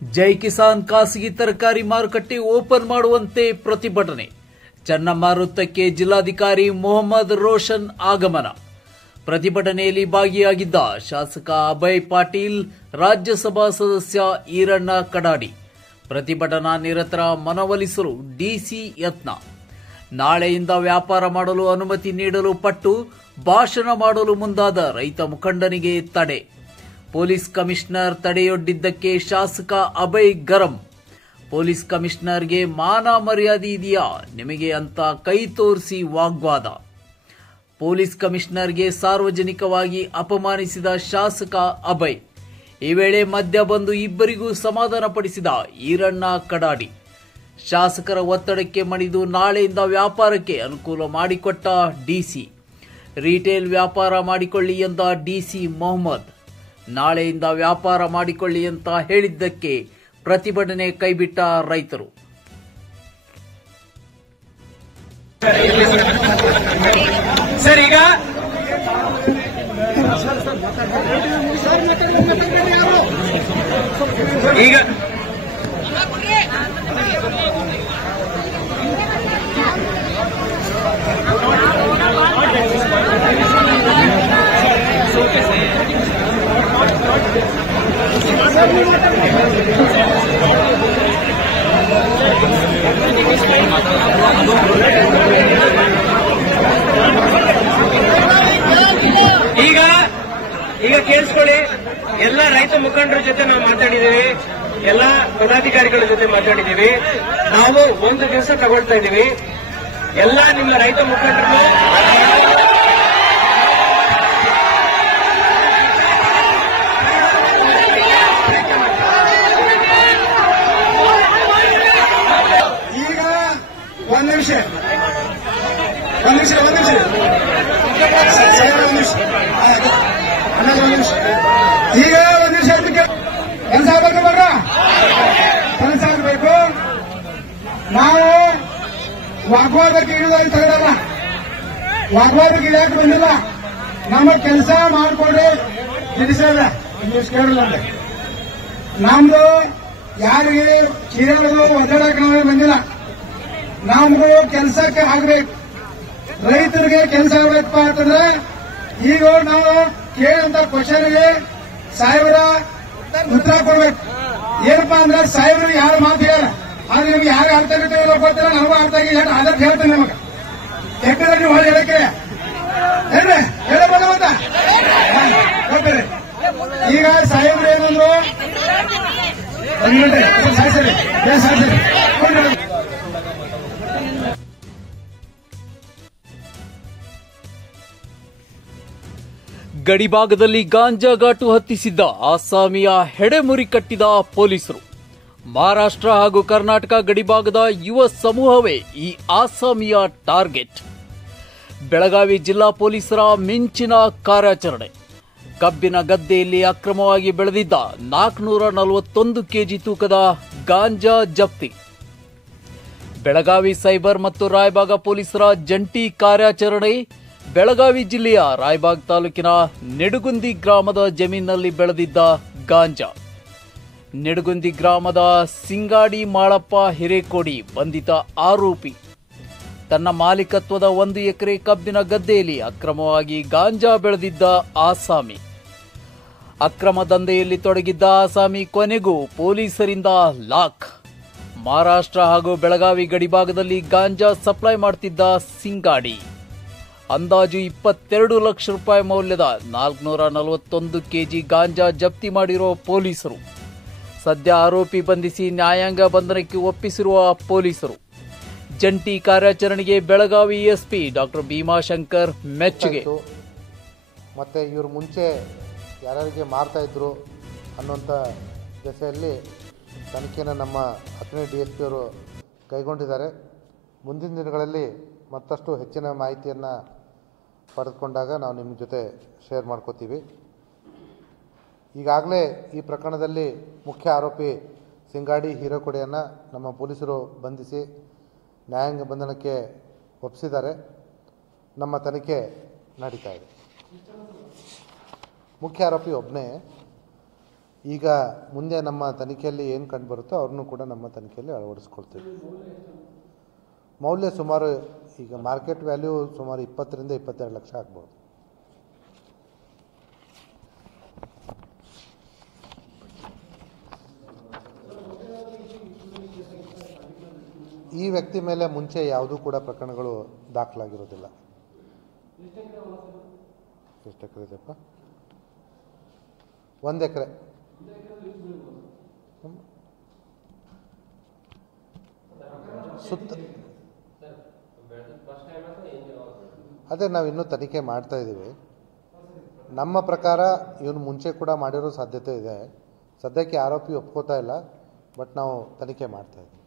ಜೈ ಕಿಸಾನ್ ಖಾಸಗಿ ತರಕಾರಿ ಮಾರುಕಟ್ಟೆ ಓಪನ್ ಮಾಡುವಂತೆ ಪ್ರತಿಭಟನೆ. ಚನ್ನಮಾರುತಕ್ಕೆ ಜಿಲ್ಲಾಧಿಕಾರಿ ಮೊಹಮ್ಮದ್ ರೋಷನ್ ಆಗಮನ. ಪ್ರತಿಭಟನೆಯಲ್ಲಿ ಭಾಗಿಯಾಗಿದ್ದ ಶಾಸಕ ಅಭಯ್ ಪಾಟೀಲ್, ರಾಜ್ಯಸಭಾ ಸದಸ್ಯ ಈರಣ್ಣ ಕಡಾಡಿ. ಪ್ರತಿಭಟನಾ ನಿರತರ ಮನವೊಲಿಸಲು ಡಿಸಿ ಯತ್ನ. ನಾಳೆಯಿಂದ ವ್ಯಾಪಾರ ಮಾಡಲು ಅನುಮತಿ ನೀಡಲು ಪಟ್ಟು ಭಾಷಣ ಮಾಡಲು ಮುಂದಾದ ರೈತ ಮುಖಂಡನಿಗೆ ತಡೆ. ಪೊಲೀಸ್ ಕಮಿಷನರ್ ತಡೆಯೊಡ್ಡಿದ್ದಕ್ಕೆ ಶಾಸಕ ಅಭಯ್ ಗರಂ. ಪೊಲೀಸ್ ಕಮಿಷನರ್ಗೆ ಮಾನ ಮರ್ಯಾದೆ ಇದೆಯಾ ನಿಮಗೆ ಅಂತ ಕೈ ತೋರಿಸಿ ವಾಗ್ವಾದ. ಪೊಲೀಸ್ ಕಮಿಷನರ್ಗೆ ಸಾರ್ವಜನಿಕವಾಗಿ ಅಪಮಾನಿಸಿದ ಶಾಸಕ ಅಭಯ್. ಈ ವೇಳೆ ಮಧ್ಯ ಬಂದು ಇಬ್ಬರಿಗೂ ಸಮಾಧಾನಪಡಿಸಿದ ಈರಣ್ಣ ಕಡಾಡಿ. ಶಾಸಕರ ಒತ್ತಡಕ್ಕೆ ಮಣಿದು ನಾಳೆಯಿಂದ ವ್ಯಾಪಾರಕ್ಕೆ ಅನುಕೂಲ ಮಾಡಿಕೊಟ್ಟ ಡಿಸಿ. ರಿಟೇಲ್ ವ್ಯಾಪಾರ ಮಾಡಿಕೊಳ್ಳಿ ಎಂದ ಡಿಸಿ ಮೊಹಮ್ಮದ್. ನಾಳೆಯಿಂದ ವ್ಯಾಪಾರ ಮಾಡಿಕೊಳ್ಳಿ ಅಂತ ಹೇಳಿದ್ದಕ್ಕೆ ಪ್ರತಿಭಟನೆ ಕೈಬಿಟ್ಟ ರೈತರು. ಸರ್, ಈಗ ಈಗ ಕೇಳಿಸ್ಕೊಳ್ಳಿ. ಎಲ್ಲ ರೈತ ಮುಖಂಡರ ಜೊತೆ ನಾವು ಮಾತಾಡಿದ್ದೀವಿ, ಎಲ್ಲ ಪದಾಧಿಕಾರಿಗಳ ಜೊತೆ ಮಾತಾಡಿದ್ದೀವಿ. ನಾವು ಒಂದು ದಿವಸ ತಗೊಳ್ತಾ ಇದ್ದೀವಿ. ಎಲ್ಲ ನಿಮ್ಮ ರೈತ ಮುಖಂಡರು ಈಗ ಒಂದು ನಿಮಿಷ ಈಗ ಒಂದು ನಿಮಿಷ ಕೆಲಸ ಆಗಬೇಕು ಬರ್ರ, ಕೆಲಸ ಆಗಬೇಕು. ನಾವು ವಾಗ್ವಾದಕ್ಕೆ ಇಳಿದಾಗಿ ತಗೊಳ್ಳಲ್ಲ, ವಾಗ್ವಾದಕ್ಕೆ ಇಳಿಯಕ್ಕೆ ಬಂದಿಲ್ಲ. ನಮ್ಮ ಕೆಲಸ ಮಾಡಿಕೊಡಿ ತಿಳಿಸಲ್ಲ, ಇಂಗ್ಲಿಷ್ ಕೇಳಲ್ಲ. ನಮ್ದು ಯಾರಿಗೆ ಚೀರಲು ಒದ್ದಾಡಕ್ಕೆ ನಾವೇ ಬಂದಿಲ್ಲ. ನಮ್ದು ಕೆಲಸಕ್ಕೆ ಆಗ್ಬೇಕು, ರೈತರಿಗೆ ಕೆಲಸ ಆಗ್ಬೇಕಪ್ಪ ಅಂತಂದ್ರೆ ಈಗ ನಾವು ಕೇಳಂತ ಕ್ವಶನ್ಗೆ ಸಾಹೇಬರ ಉತ್ತರ ಕೊಡ್ಬೇಕು. ಏನಪ್ಪಾ ಅಂದ್ರೆ ಸಾಹೇಬರು ಯಾರು ಮಾತು ಹೇಳ, ಆದ್ರೆ ನಿಮ್ಗೆ ಯಾರು ಅರ್ಥ ಆಗುತ್ತೆ ಗೊತ್ತಿಲ್ಲ, ನನಗೂ ಅರ್ಥ ಆಗಿ ಆಧಾರ್ ಹೇಳ್ತೇನೆ ನಿಮಗೆ. ಯಾಕಂದ್ರೆ ನೀವು ಹೊಳೆ ಹೇಳಕ್ಕೆ ಏನ್ರಿ ಹೇಳಬಹುದು ಅಂತ ಗೊತ್ತಿರಿ. ಈಗ ಸಾಹೇಬ್ರು ಏನಂದ್ರು ಗಡಿಭಾಗದಲ್ಲಿ ಗಾಂಜಾ ಘಾಟು ಹತ್ತಿಸಿದ್ದ ಆಸಾಮಿಯ ಹೆಡೆಮುರಿ ಕಟ್ಟಿದ ಪೊಲೀಸರು. ಮಹಾರಾಷ್ಟ್ರ ಹಾಗೂ ಕರ್ನಾಟಕ ಗಡಿಭಾಗದ ಯುವ ಸಮೂಹವೇ ಈ ಆಸಾಮಿಯ ಟಾರ್ಗೆಟ್. ಬೆಳಗಾವಿ ಜಿಲ್ಲಾ ಪೊಲೀಸರ ಮಿಂಚಿನ ಕಾರ್ಯಾಚರಣೆ. ಕಬ್ಬಿನ ಗದ್ದೆಯಲ್ಲಿ ಅಕ್ರಮವಾಗಿ ಬೆಳೆದಿದ್ದ 441 ಕೆಜಿ ತೂಕದ ಗಾಂಜಾ ಜಪ್ತಿ. ಬೆಳಗಾವಿ ಸೈಬರ್ ಮತ್ತು ರಾಯಬಾಗ ಪೊಲೀಸರ ಜಂಟಿ ಕಾರ್ಯಾಚರಣೆ. ಬೆಳಗಾವಿ ಜಿಲ್ಲೆಯ ರಾಯಬಾಗ್ ತಾಲೂಕಿನ ನೆಡುಗುಂದಿ ಗ್ರಾಮದ ಜಮೀನಿನಲ್ಲಿ ಬೆಳೆದಿದ್ದ ಗಾಂಜಾ. ನೆಡುಗುಂದಿ ಗ್ರಾಮದ ಸಿಂಗಾಡಿ ಮಾಳಪ್ಪ ಹಿರೇಕೋಡಿ ಬಂಧಿತ ಆರೋಪಿ. ತನ್ನ ಮಾಲೀಕತ್ವದ 1 ಎಕರೆ ಕಬ್ಬಿನ ಗದ್ದೆಯಲ್ಲಿ ಅಕ್ರಮವಾಗಿ ಗಾಂಜಾ ಬೆಳೆದಿದ್ದ ಆಸಾಮಿ. ಅಕ್ರಮ ದಂಧೆಯಲ್ಲಿ ತೊಡಗಿದ್ದ ಆಸಾಮಿ ಕೊನೆಗೂ ಪೊಲೀಸರಿಂದ ಲಾಕ್. ಮಹಾರಾಷ್ಟ್ರ ಹಾಗೂ ಬೆಳಗಾವಿ ಗಡಿಭಾಗದಲ್ಲಿ ಗಾಂಜಾ ಸಪ್ಲೈ ಮಾಡುತ್ತಿದ್ದ ಸಿಂಗಾಡಿ. ಅಂದಾಜು 22 ಲಕ್ಷ ರೂಪಾಯಿ ಮೌಲ್ಯದ 441 ಕೆಜಿ ಗಾಂಜಾ ಜಪ್ತಿ ಮಾಡಿರುವ ಪೊಲೀಸರು. ಸದ್ಯ ಆರೋಪಿ ಬಂಧಿಸಿ ನ್ಯಾಯಾಂಗ ಬಂಧನಕ್ಕೆ ಒಪ್ಪಿಸಿರುವ ಪೊಲೀಸರು. ಜಂಟಿ ಕಾರ್ಯಾಚರಣೆಗೆ ಬೆಳಗಾವಿ ಎಸ್ಪಿ ಡಾಕ್ಟರ್ ಭೀಮಾಶಂಕರ್ ಮೆಚ್ಚುಗೆ. ಮತ್ತೆ ಇವರು ಮುಂಚೆ ಯಾರ್ಯಾರಿಗೆ ಮಾರ್ತಾ ಇದ್ರು ಅನ್ನುವಂಥ ದೆಸೆಯಲ್ಲಿ ತನಿಖೆಯನ್ನು ನಮ್ಮ 10ನೇ DSP ಅವರು ಕೈಗೊಂಡಿದ್ದಾರೆ. ಮುಂದಿನ ದಿನಗಳಲ್ಲಿ ಮತ್ತಷ್ಟು ಹೆಚ್ಚಿನ ಮಾಹಿತಿಯನ್ನು ಪಡೆದುಕೊಂಡಾಗ ನಾವು ನಿಮ್ಮ ಜೊತೆ ಶೇರ್ ಮಾಡ್ಕೋತೀವಿ. ಈಗಾಗಲೇ ಈ ಪ್ರಕರಣದಲ್ಲಿ ಮುಖ್ಯ ಆರೋಪಿ ಸಿಂಗಾಡಿ ಹಿರೇಕೊಡಿಯನ್ನು ನಮ್ಮ ಪೊಲೀಸರು ಬಂಧಿಸಿ ನ್ಯಾಯಾಂಗ ಬಂಧನಕ್ಕೆ ಒಪ್ಪಿಸಿದ್ದಾರೆ. ನಮ್ಮ ತನಿಖೆ ನಡೀತಾ ಇದೆ. ಮುಖ್ಯ ಆರೋಪಿ ಒಬ್ಬನೇ. ಈಗ ಮುಂದೆ ನಮ್ಮ ತನಿಖೆಯಲ್ಲಿ ಏನು ಕಂಡುಬರುತ್ತೋ ಅವ್ರನ್ನೂ ಕೂಡ ನಮ್ಮ ತನಿಖೆಯಲ್ಲಿ ಅಳವಡಿಸ್ಕೊಳ್ತೀವಿ. ಮೌಲ್ಯ ಸುಮಾರು ಈಗ ಮಾರ್ಕೆಟ್ ವ್ಯಾಲ್ಯೂ ಸುಮಾರು 20 ರಿಂದ 22 ಲಕ್ಷ ಆಗ್ಬೋದು. ಈ ವ್ಯಕ್ತಿ ಮೇಲೆ ಮುಂಚೆ ಯಾವುದೂ ಕೂಡ ಪ್ರಕರಣಗಳು ದಾಖಲಾಗಿರೋದಿಲ್ಲ. ಎಷ್ಟು ಎಕರೆ ಇದೆಯಪ್ಪ? 1 ಎಕರೆ. ಸುತ್ತ ಅದೇ ನಾವು ಇನ್ನೂ ತನಿಖೆ ಮಾಡ್ತಾ ಇದ್ದೀವಿ. ನಮ್ಮ ಪ್ರಕಾರ ಇವನು ಮುಂಚೆ ಕೂಡ ಮಾಡಿರೋ ಸಾಧ್ಯತೆ ಇದೆ. ಸದ್ಯಕ್ಕೆ ಆರೋಪಿ ಒಪ್ಕೋತಾ ಇಲ್ಲ, ಬಟ್ ನಾವು ತನಿಖೆ ಮಾಡ್ತಾ ಇದ್ದೀವಿ.